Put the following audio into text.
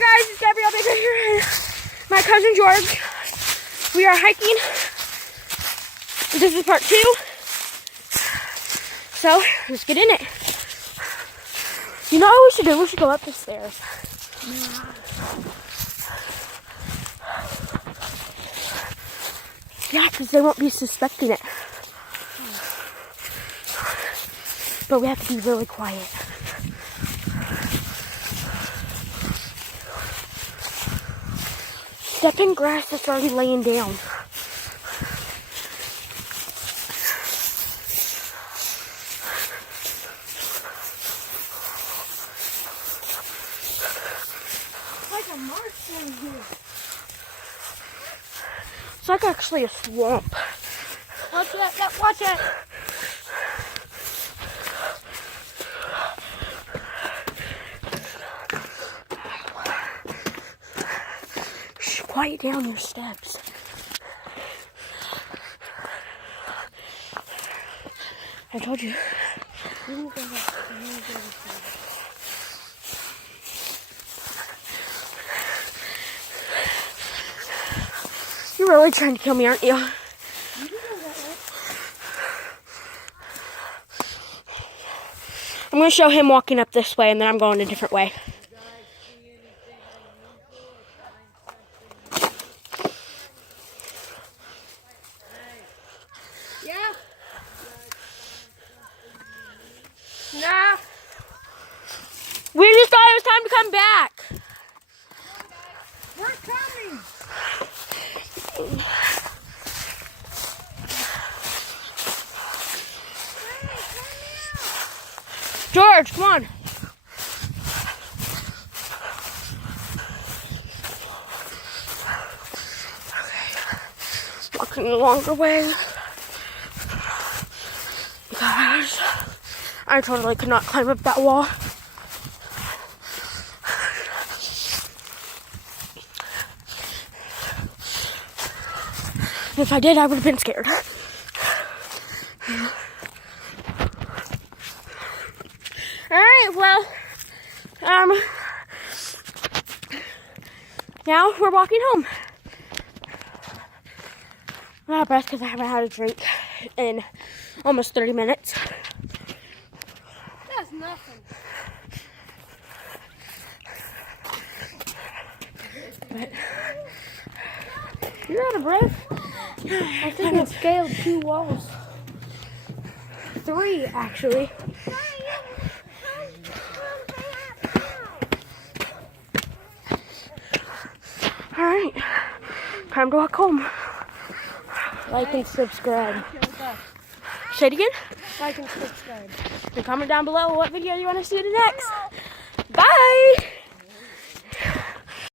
guys, it's Gabrielle Baker here and my cousin George. We are hiking. This is part 2. So, let's get in it. You know what we should do? We should go up the stairs. Yeah, because they won't be suspecting it. But we have to be really quiet. Step in grass that's already laying down. Like a marsh down here. It's like actually a swamp. Watch that, watch it. Shh, quiet down your steps. I told you. You're really trying to kill me, aren't you? I'm going to show him walking up this way, and then I'm going a different way. Yeah. Nah. We just thought it was time to come back. We're coming. George, come on. Okay. Walking the longer way. Because I totally could not climb up that wall. If I did, I would have been scared. Alright, well, now we're walking home. I'm out of breath because I haven't had a drink in almost 30 minutes. That's nothing. But you're out of breath? I think I scaled 2 walls. 3, actually. Alright, time to walk home. Like and subscribe. Say it again? Like and subscribe. And comment down below what video you want to see next. Bye!